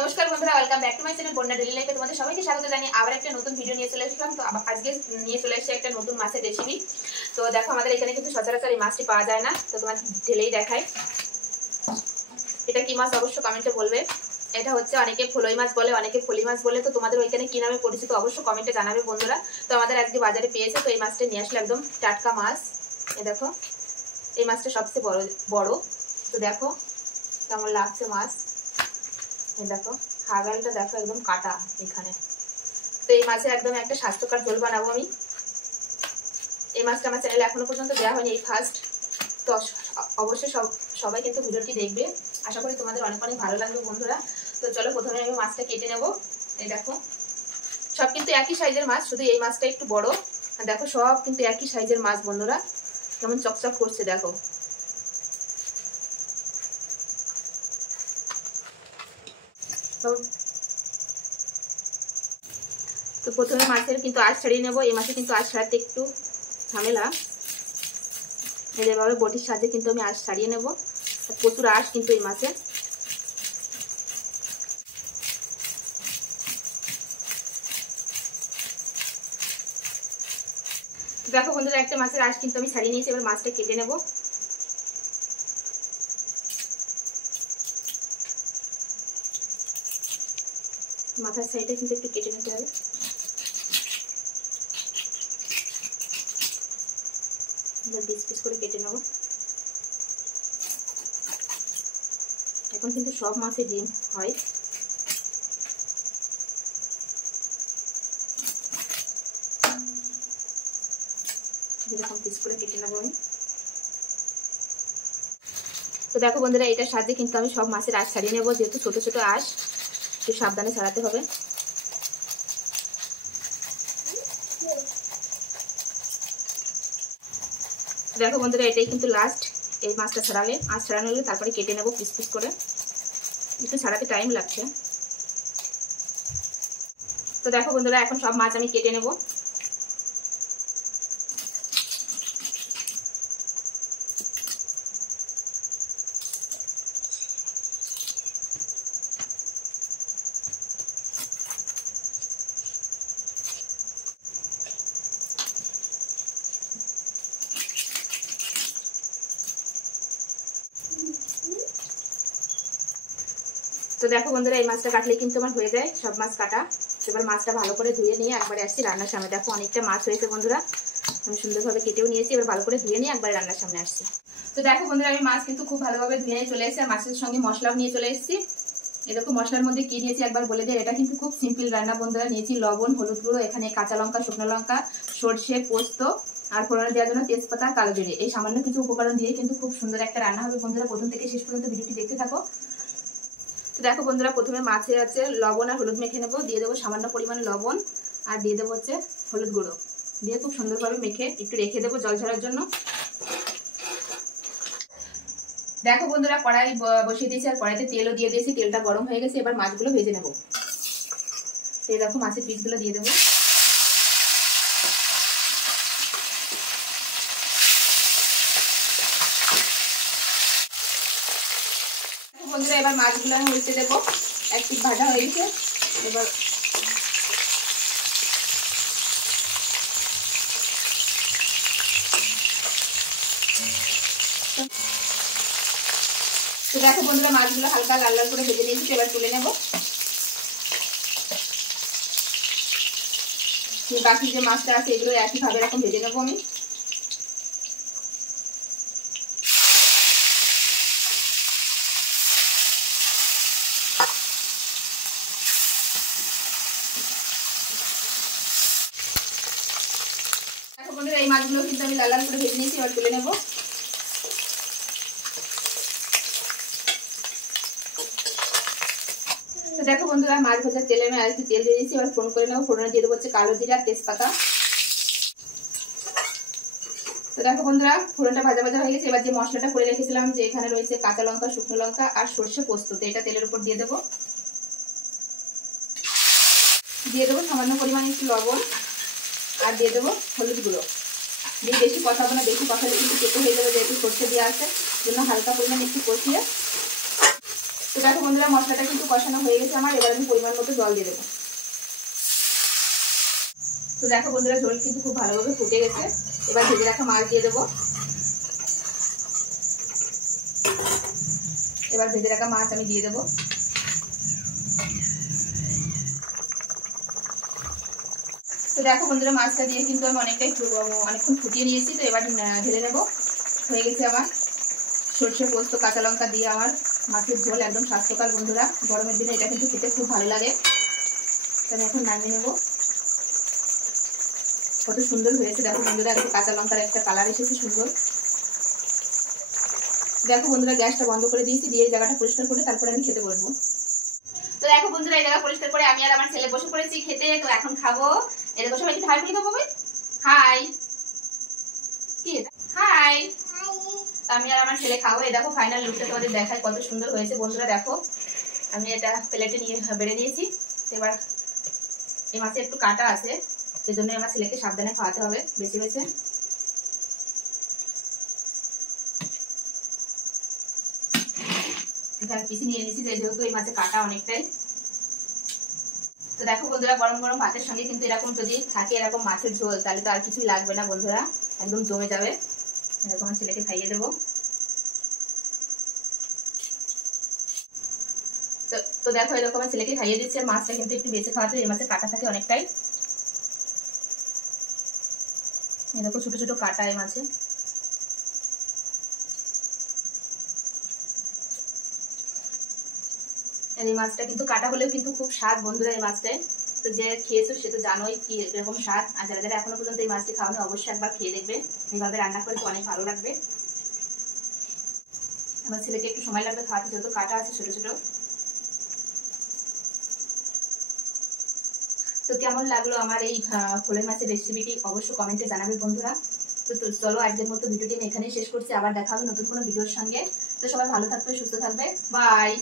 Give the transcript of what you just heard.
নমস্কার বন্ধুরা, welcome back to my channel বন্যা ডেইলি লাইফে তোমাদের সবাইকে স্বাগত জানাই। আবার একটা নতুন ভিডিও নিয়ে চলে এসেছিলাম। তো আজকে নিয়ে চলে এসেছি একটা নতুন মাছের রেসিপি। তো দেখো, আমাদের এখানে কিন্তু সচরাচর এই মাছটি পাওয়া যায় না, তো তোমার ঢেলেই দেখাই। এটা কি মাছ অবশ্যই কমেন্টে বলবে। এটা হচ্ছে অনেকে ফলই মাছ বলে, অনেকে ফলি মাছ বলে। তো তোমাদের ওইখানে কি নামে পরিচিত অবশ্যই কমেন্টে জানাবে বন্ধুরা। তো আমাদের আজকে বাজারে পেয়েছে, তো এই মাছটা নিয়ে আসলে একদম টাটকা মাছ। এ দেখো, এই মাছটা সবচেয়ে বড়। তো দেখো কেমন লাগছে মাছ। দেখো হাগালটা দেখো, একদম কাটা এখানে। তো এই মাছের একদম একটা স্বাস্থ্যকর ঝোল বানাবো আমি। এই মাছটা আমার চ্যানেলে এখনো পর্যন্ত দেওয়া হয়নি, এই ফার্স্ট। তো অবশ্যই সবাই কিন্তু ভিডিওটি দেখবে। আশা করি তোমাদের অনেক অনেক ভালো লাগবে বন্ধুরা। তো চলো, প্রথমে আমি মাছটা কেটে নেব। এই দেখো, সব কিন্তু একই সাইজের মাছ, শুধু এই মাছটা একটু বড়। আর দেখো সব কিন্তু একই সাইজের মাছ বন্ধুরা, কেমন চকচক করছে দেখো। তো প্রথমে মাছের কিন্তু আঁশ ছাড়িয়ে নেবো। এই মাছে কিন্তু আঁশ ছাড়াতে একটু ঝামেলা। এইভাবে বটির সাহায্যে কিন্তু আমি আঁশ ছাড়িয়ে নেব। প্রচুর আঁশ কিন্তু এই মাছে। দেখো বন্ধুরা, একটা মাছের আঁশ কিন্তু আমি ছাড়িয়ে নিয়েছি। এবার মাছটা কেটে নেব। মাথার সাইডে কিন্তু একটু কেটে নিতে হবে। পিস পিস করে কেটে নেব। এখন কিন্তু সব মাছে ডিম হয়। যেরকম পিস করে কেটে নেব আমি। তো দেখো বন্ধুরা, এটার সাহায্যে কিন্তু আমি সব মাছের আঁশ ছাড়িয়ে নেব। যেহেতু ছোট ছোট আঁশ, একটু সাবধানে ছাড়াতে হবে। দেখো বন্ধুরা, এটাই কিন্তু লাস্ট। এই মাছটা ছাড়ালে, আঁশ ছাড়ানো হলে তারপরে কেটে নেব পিস পিস করে। একটু ছাড়াতে টাইম লাগছে। তো দেখো বন্ধুরা, এখন সব মাছ আমি কেটে নেব। তো দেখো বন্ধুরা, এই মাছটা কাটলে কিন্তু আমার হয়ে যায় সব মাছ কাটা। এবার মাছটা ভালো করে ধুয়ে নিয়ে একবারে আসছি রান্নার সামনে। দেখো অনেকটা মাছ হয়েছে বন্ধুরা, আমি সুন্দরভাবে কেটেও নিয়েছি। এবার ভালো করে ধুয়ে নিয়ে একবারে রান্নার সামনে আসছি। তো দেখো বন্ধুরা, আমি মাছ কিন্তু খুব ভালোভাবে ধুয়ে নিয়ে চলে এসেছি। আর মাছের সঙ্গে মশলাও নিয়ে চলে এসেছি। এরকম মশলার মধ্যে কি নিয়েছি একবার বলে দেয়। এটা কিন্তু খুব সিম্পল রান্না বন্ধুরা। নিয়েছি লবণ, হলুদ গুঁড়ো, এখানে কাঁচা লঙ্কা, শুকনো লঙ্কা, সর্ষে, পোস্ত, আর ফোড়নে দেওয়ার জন্য তেজপাতা, কালো জিরে। এই সামান্য কিছু উপকরণ দিয়ে কিন্তু খুব সুন্দর একটা রান্না হবে বন্ধুরা। প্রথম থেকে শেষ পর্যন্ত ভিডিওটি দেখতে থাকো। তো দেখো বন্ধুরা, প্রথমে মাছে আছে লবণ আর হলুদ মেখে নেবো। দিয়ে দেবো সামান্য পরিমাণে লবণ, আর দিয়ে দেবো হচ্ছে হলুদ গুঁড়ো। দিয়ে খুব সুন্দরভাবে মেখে একটু রেখে দেবো জল ঝরার জন্য। দেখো বন্ধুরা, কড়াই বসিয়ে দিয়েছি আর কড়াইতে তেলও দিয়ে দিয়েছি। তেলটা গরম হয়ে গেছে। এবার মাছগুলো ভেজে নেবো। এই দেখো মাছের পিসগুলো দিয়ে দেবো। বন্ধুরা, এবার মাছগুলো আমি উল্টে দেবো। এক পিস ভাজা হয়ে গেছে। এবার তো দেখো বন্ধুরা, মাছগুলো হালকা লাল লাল করে ভেজে নিয়েছি। এবার তুলে নেব। বাকি যে মাছটা আছে এগুলো একইভাবে এরকম ভেজে নেবো আমি। দেখো বন্ধুরা, এই মাছগুলো কিন্তু আমি লাল লাল করে ভেজে নিয়েছি। এবার তুলে নেবো। তো দেখো বন্ধুরা, মাছ ভাজার তেলে আমি আর একটু তেল দিয়ে দিয়েছি। এবার ফোড়ন করে নেবো। ফোড়নে দিয়ে দেবো হচ্ছে কালো জিরা আর তেজপাতা। তো দেখো বন্ধুরা, ফোড়নটা ভাজা ভাজা হয়ে গেছে। এবার যে মশলাটা করে রেখেছিলাম, যে এখানে রয়েছে কাঁচা লঙ্কা, শুকনো লঙ্কা আর সর্ষে পোস্ত, তো এটা তেলের উপর দিয়ে দেবো। দিয়ে দেবো সামান্য পরিমাণে একটু লবণ, আর দিয়ে দেবো হলুদ গুঁড়ো। দিয়ে বেশি কষাবো না, বেশি কষালে কিন্তু কেটে হয়ে যাবে, যেহেতু সর্ষে দেওয়া আছে। জন্য হালকা পরিমাণে একটু কষিয়ে। তো তো দেখো বন্ধুরা মশলাটা কিন্তু কষানো হয়ে গেছে আমার, এবার আমি পরিমাণ মতো জল দিয়ে দেবো। তো দেখো বন্ধুরা ঝোল কিন্তু খুব ভালোভাবে ফুটে গেছে, এবার ভেজে রাখা মাছ দিয়ে দেবো। এবার ভেজে রাখা মাছ আমি দিয়ে দেবো। তো দেখো বন্ধুরা মাছটা দিয়ে কিন্তু আমি অনেকক্ষণ ফুটিয়ে নিয়েছি। তো এবার ঢেলে নেবো। হয়ে গেছে আমার সরষে পোস্ত কাঁচা লঙ্কা দিয়ে আমার মাছের ঝোল, একদম স্বাস্থ্যকর বন্ধুরা, গরমের দিনে এটা কিন্তু খেতে খুব ভালো লাগে। তো আমি এখন নামিয়ে নেবো। কত সুন্দর হয়েছে দেখো বন্ধুরা, একটু কাঁচা লঙ্কার একটা কালার এসেছে সুন্দর। দেখো বন্ধুরা গ্যাসটা বন্ধ করে দিয়েছি, দিয়ে এই জায়গাটা পরিষ্কার করে তারপরে আমি খেতে বসবো। তো দেখো বন্ধুরা এই জায়গা পরিষ্কার করে আমি আর আমার ছেলে বসে পড়েছি খেতে। তো এখন খাবো। এরকম সবাই একটু হাই বলে দেবো। হাই, কি এটা? হাই। আমি আর আমার ছেলে খাবো। এই দেখো ফাইনাল লুকটা তোমাদের দেখায় কত সুন্দর হয়েছে বন্ধুরা। দেখো আমি এটা প্লেটে নিয়ে বেড়ে নিয়েছি। এবার এই মাছে একটু কাটা আছে, সেজন্য আমার ছেলেকে সাবধানে খাওয়াতে হবে বেছে বেছে। পিসি নিয়ে নিয়েছি যেহেতু এই মাছে কাটা অনেকটাই। তো দেখো বন্ধুরা গরম গরম ভাতের সঙ্গে কিন্তু এরকম যদি থাকে এরকম মাছের ঝোল, তাহলে তো আর কিছুই লাগবে না বন্ধুরা, একদম জমে যাবে। এরকম আমার ছেলেকে খাইয়ে দেবো। তো দেখো এরকম আমার ছেলেকে খাইয়ে দিচ্ছে। মাছটা কিন্তু একটু বেছে খাওয়াতে, এই মাছের কাটা থাকে অনেকটাই। এই দেখো ছোট ছোট কাটা এই মাছে। এই মাছটা কিন্তু কাটা হলেও কিন্তু খুব স্বাদ বন্ধুরা এই মাছটায়। তো যে খেয়েছো সে তো জানোই কি এরকম স্বাদ। আর যারা যারা এখনো পর্যন্ত এই মাছটি খাওয়ানো অবশ্যই একবার খেয়ে দেখবে, এইভাবে রান্না করে তো অনেক ভালো লাগবে। আমার ছেলেকে একটু সময় লাগবে খাওয়াতে, যেহেতু কাটা আছে ছোট ছোট। তো কেমন লাগলো আমার এই ফোলের মাছের রেসিপিটি অবশ্যই কমেন্টে জানাবে বন্ধুরা। তো চলো আজকের মতো ভিডিওটি আমি এখানেই শেষ করছি, আবার দেখা হবে নতুন কোনো ভিডিওর সঙ্গে। তো সবাই ভালো থাকবে, সুস্থ থাকবে, বাই।